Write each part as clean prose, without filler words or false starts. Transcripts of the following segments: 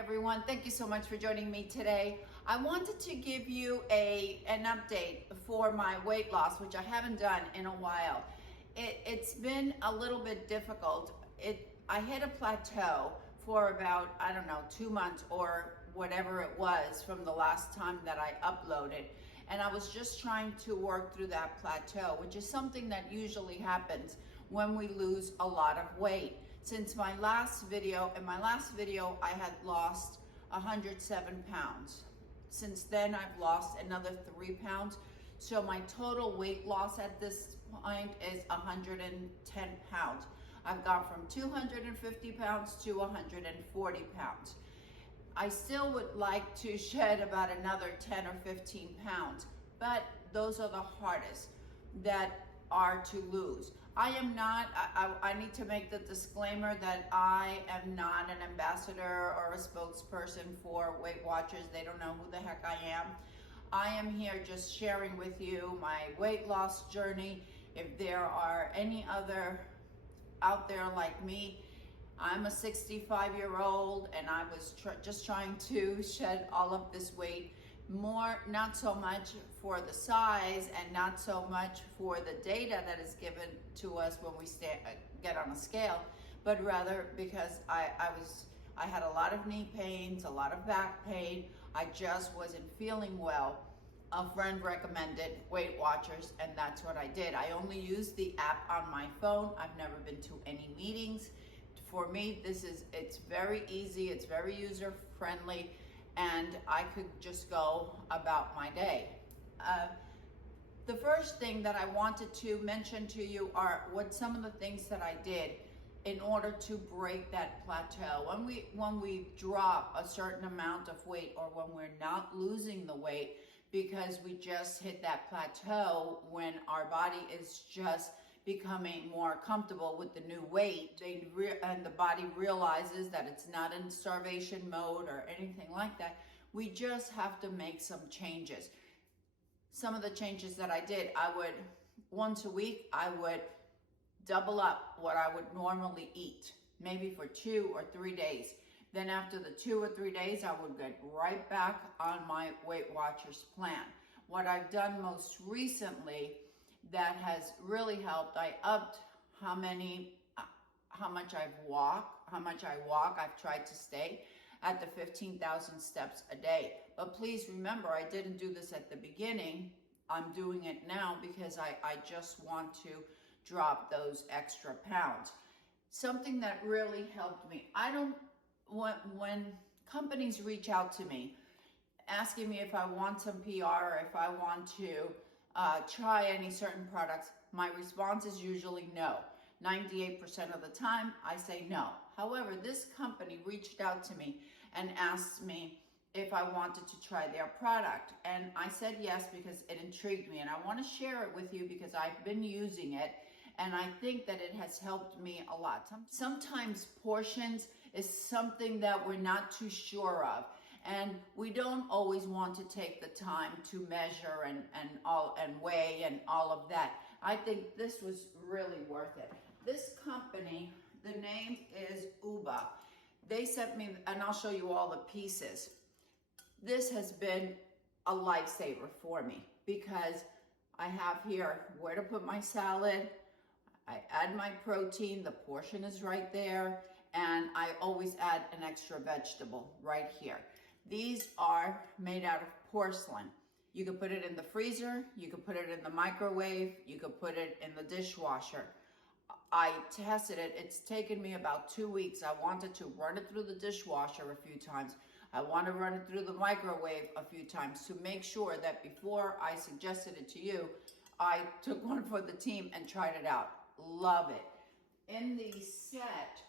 everyone. Thank you so much for joining me today. I wanted to give you an update for my weight loss, which I haven't done in a while. It's been a little bit difficult. I hit a plateau for about, I don't know, 2 months or whatever it was from the last time that I uploaded. And I was just trying to work through that plateau, which is something that usually happens when we lose a lot of weight. Since my last video, I had lost 107 pounds. Since then, I've lost another 3 pounds. So my total weight loss at this point is 110 pounds. I've gone from 250 pounds to 140 pounds. I still would like to shed about another 10 or 15 pounds, but those are the hardest that are to lose. I need to make the disclaimer that I am not an ambassador or a spokesperson for Weight Watchers. They don't know who the heck I am. I am here just sharing with you my weight loss journey. If there are any other out there like me, I'm a 65-year-old and I was just trying to shed all of this weight. More, not so much for the size and not so much for the data that is given to us when we get on a scale, but rather because I had a lot of knee pains, a lot of back pain. I just wasn't feeling well. A friend recommended Weight Watchers, and that's what I did. I only used the app on my phone. I've never been to any meetings. For me, it's very easy, it's very user friendly, and I could just go about my day. The first thing that I wanted to mention to you are what some of the things that I did in order to break that plateau. When we drop a certain amount of weight, or when we're not losing the weight because we just hit that plateau, when our body is just becoming more comfortable with the new weight, and the body realizes that it's not in starvation mode or anything like that, we just have to make some changes. Some of the changes that I did, once a week, I would double up what I would normally eat, maybe for 2 or 3 days. Then after the 2 or 3 days, I would get right back on my Weight Watchers plan. What I've done most recently that has really helped, I upped how much I walk. I've tried to stay at the 15,000 steps a day. But please remember, I didn't do this at the beginning. I'm doing it now because I just want to drop those extra pounds. Something that really helped me, when companies reach out to me asking me if I want some PR or if I want to try any certain products, my response is usually no. 98% of the time, I say no. However, this company reached out to me and asked me if I wanted to try their product. And I said yes because it intrigued me. And I want to share it with you because I've been using it. And I think that it has helped me a lot. Sometimes portions is something that we're not too sure of. And we don't always want to take the time to measure and weigh and all of that. I think this was really worth it. This company, the name is Uba. They sent me, and I'll show you all the pieces. This has been a lifesaver for me because I have here where to put my salad. I add my protein, the portion is right there, and I always add an extra vegetable right here. These are made out of porcelain. You could put it in the freezer, you could put it in the microwave, you could put it in the dishwasher. I tested it. It's taken me about 2 weeks. I wanted to run it through the dishwasher a few times. I want to run it through the microwave a few times to make sure that before I suggested it to you, I took one for the team and tried it out. Love it. In the set,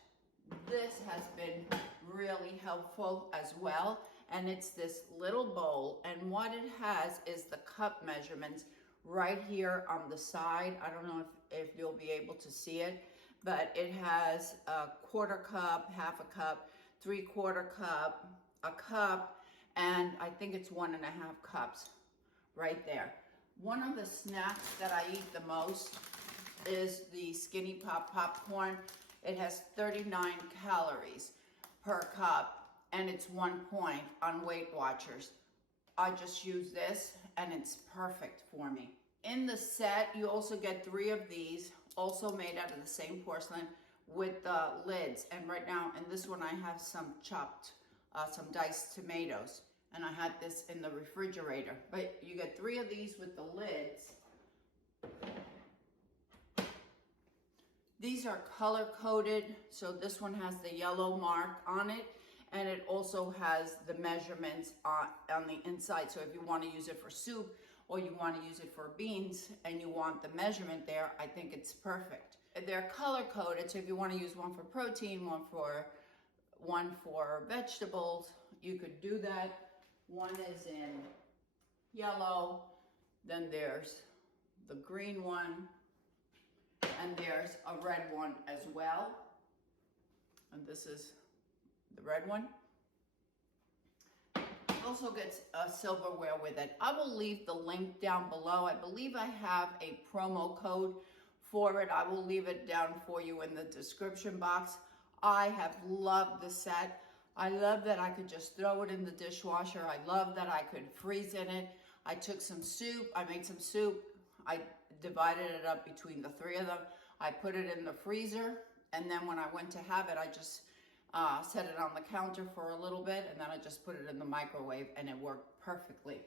this has been really helpful as well. And it's this little bowl. And what it has is the cup measurements right here on the side. I don't know if you'll be able to see it, but it has a 1/4 cup, 1/2 cup, 3/4 cup, a cup, and I think it's 1.5 cups right there. One of the snacks that I eat the most is the Skinny Pop popcorn. It has 39 calories per cup. and it's 1 point on Weight Watchers. I just use this and it's perfect for me. In the set, you also get 3 of these, also made out of the same porcelain with the lids. And right now in this one, I have some chopped, some diced tomatoes. And I had this in the refrigerator. But you get 3 of these with the lids. These are color coded, so this one has the yellow mark on it, and it also has the measurements on the inside. So if you want to use it for soup or you want to use it for beans and you want the measurement there, I think it's perfect. They're color coded, so if you want to use one for protein, one for vegetables, you could do that. One is in yellow, then there's the green one, and there's a red one as well. And this is the red one. It also gets a silverware with it. I will leave the link down below. I believe I have a promo code for it. I will leave it down for you in the description box. I have loved the set. I love that I could just throw it in the dishwasher. I love that I could freeze in it. I took some soup. I made some soup. I divided it up between the 3 of them. I put it in the freezer, and then when I went to have it, I just set it on the counter for a little bit, and then I just put it in the microwave, and it worked perfectly.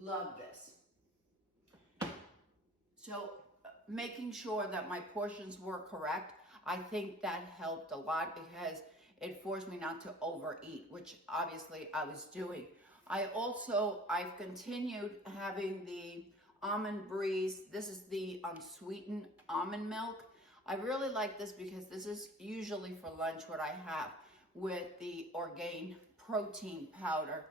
Love this. So making sure that my portions were correct, I think that helped a lot because it forced me not to overeat, which obviously I was doing. I've continued having the Almond Breeze. This is the unsweetened almond milk. I really like this because this is usually for lunch what I have with the Orgain protein powder.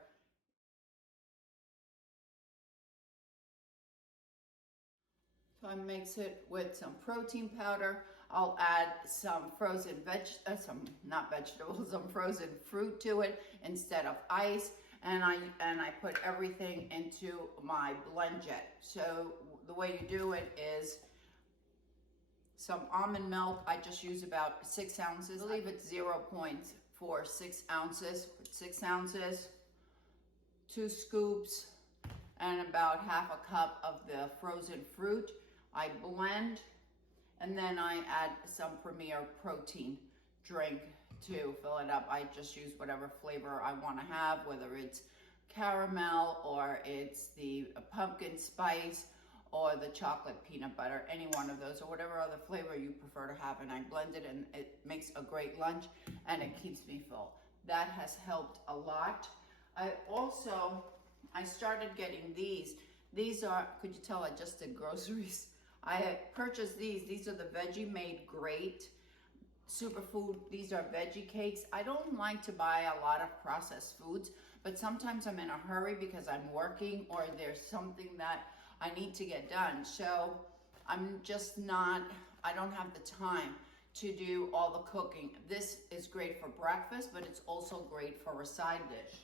So I mix it with some protein powder. I'll add some frozen some frozen fruit to it instead of ice. And I put everything into my blend jet. So the way you do it is some almond milk. I just use about 6 ounces. I believe it's 0.46 ounces. Put 6 ounces, 2 scoops, and about half a cup of the frozen fruit. I blend, and then I add some Premier protein drink to fill it up. I just use whatever flavor I want to have, whether it's caramel or it's the pumpkin spice or the chocolate peanut butter, any one of those, or whatever other flavor you prefer to have. And I blend it, and it makes a great lunch, and it keeps me full. That has helped a lot. I started getting these. These are, could you tell I just did groceries? I purchased these. These are the Veggie Made Great Superfood. These are veggie cakes. I don't like to buy a lot of processed foods, but sometimes I'm in a hurry because I'm working or there's something that I need to get done. So I'm just not, I don't have the time to do all the cooking. This is great for breakfast, but it's also great for a side dish.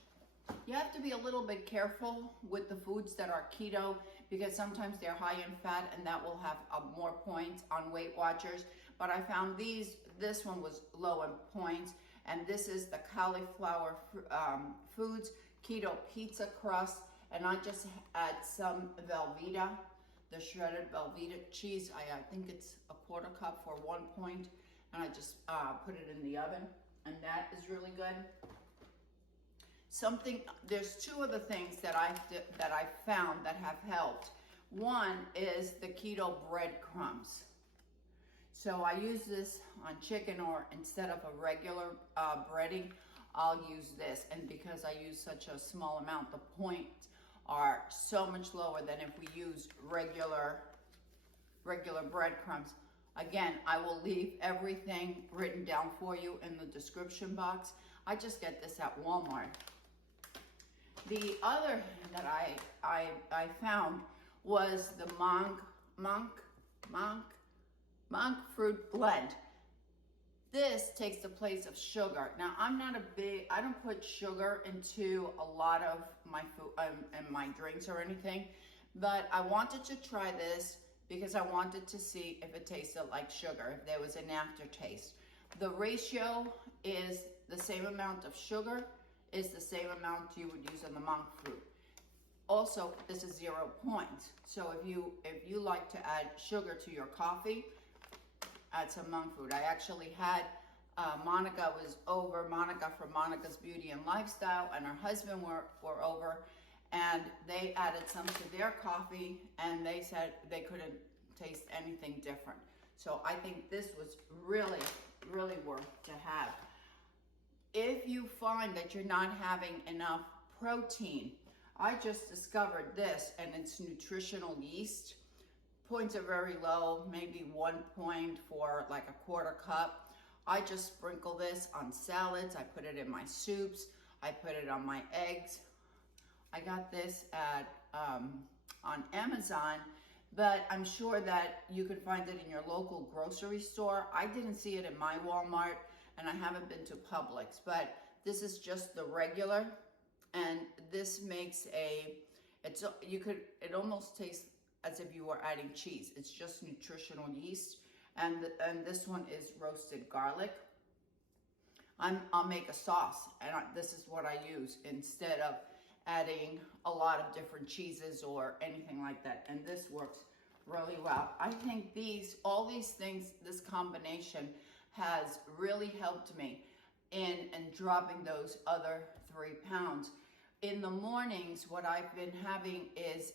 You have to be a little bit careful with the foods that are keto because sometimes they're high in fat, and that will have more points on Weight Watchers. But I found this one was low in points, and this is the Cauliflower Foods Keto Pizza Crust, and I just add some Velveeta, the shredded Velveeta cheese. I think it's a 1/4 cup for 1 point, and I just put it in the oven, and that is really good. There's 2 other things that I found that have helped. One is the keto breadcrumbs. So I use this on chicken, or instead of a regular breading, I'll use this. And because I use such a small amount, the points are so much lower than if we used regular breadcrumbs. Again, I will leave everything written down for you in the description box. I just get this at Walmart. The other that I found was the monk fruit blend. This takes the place of sugar. Now, I don't put sugar into a lot of my food and my drinks or anything, but I wanted to try this because I wanted to see if it tasted like sugar, if there was an aftertaste. The ratio is the same amount of sugar is the same amount you would use on the monk fruit. Also, this is 0 points. So if you like to add sugar to your coffee, add some monk fruit. I actually had Monica was over, Monica from Monica's Beauty and Lifestyle, and her husband were over, and they added some to their coffee, and they said they couldn't taste anything different. So I think this was really, really worth to have. If you find that you're not having enough protein, I just discovered this, and it's nutritional yeast. Points are very low, maybe 1 point for like a 1/4 cup. I just sprinkle this on salads. I put it in my soups. I put it on my eggs. I got this at on Amazon, but I'm sure that you could find it in your local grocery store. I didn't see it in my Walmart, and I haven't been to Publix, but this is just the regular, and this makes it almost tastes as if you were adding cheese. It's just nutritional yeast, and this one is roasted garlic. I'll make a sauce, and this is what I use instead of adding a lot of different cheeses or anything like that, and this works really well. I think all these things, this combination has really helped me in dropping those other 3 pounds. In the mornings, what I've been having is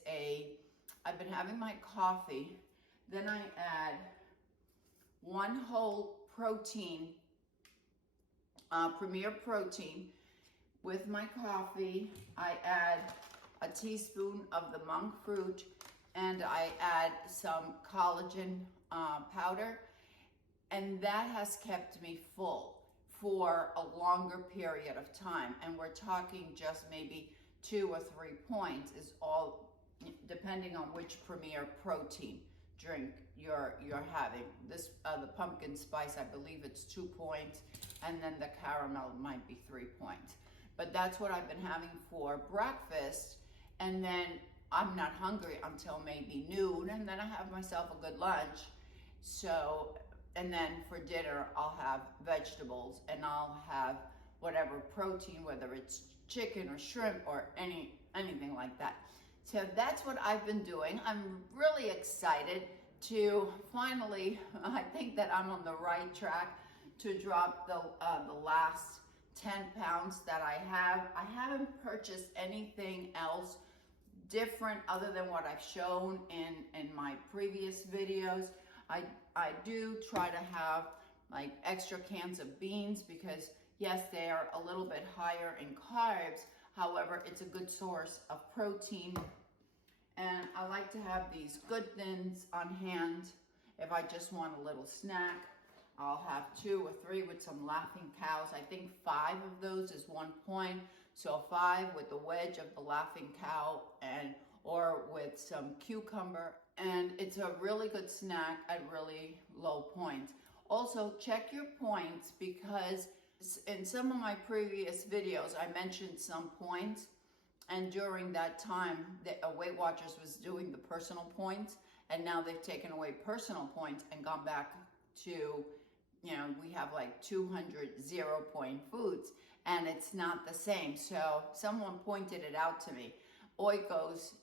I've been having my coffee, then I add 1 whole protein, Premier Protein. With my coffee, I add a teaspoon of the monk fruit, and I add some collagen powder, and that has kept me full for a longer period of time. And we're talking just maybe 2 or 3 points is all, depending on which Premier Protein drink you're having. This the pumpkin spice, I believe it's 2 points, and then the caramel might be 3 points. But that's what I've been having for breakfast, and then I'm not hungry until maybe noon, and then I have myself a good lunch. So, and then for dinner, I'll have vegetables, and I'll have whatever protein, whether it's chicken or shrimp or anything like that. So that's what I've been doing. I'm really excited to finally, I think that I'm on the right track to drop the last 10 pounds that I have. I haven't purchased anything else different other than what I've shown in my previous videos. I do try to have like extra cans of beans because yes, they are a little bit higher in carbs. However, it's a good source of protein. And I like to have these good thins on hand. If I just want a little snack, I'll have 2 or 3 with some Laughing Cows. I think 5 of those is 1 point. So 5 with the wedge of the Laughing Cow or with some cucumber. And it's a really good snack at really low points. Also, check your points because in some of my previous videos, I mentioned some points. And during that time, Weight Watchers was doing the personal points. And now they've taken away personal points and gone back to, we have like 200 0-point foods. And it's not the same. So someone pointed it out to me. Oiko's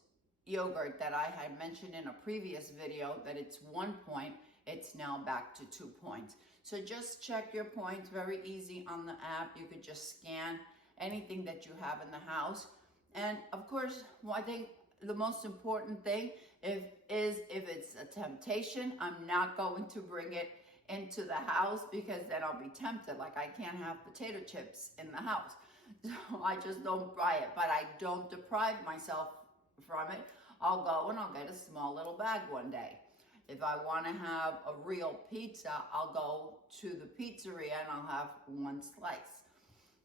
yogurt that I had mentioned in a previous video that it's 1 point, it's now back to 2 points. So just check your points, very easy on the app. You could just scan anything that you have in the house. And of course, I think the most important thing if it's a temptation, I'm not going to bring it into the house because then I'll be tempted. Like I can't have potato chips in the house. So I just don't buy it, but I don't deprive myself from it. I'll go and I'll get a small little bag one day. If I want to have a real pizza, I'll go to the pizzeria and I'll have 1 slice.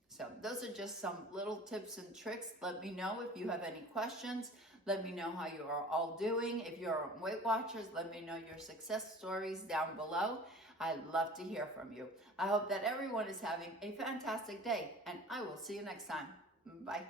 So those are just some little tips and tricks. Let me know if you have any questions. Let me know how you are all doing. If you're on Weight Watchers, let me know your success stories down below. I'd love to hear from you. I hope that everyone is having a fantastic day, and I will see you next time. Bye.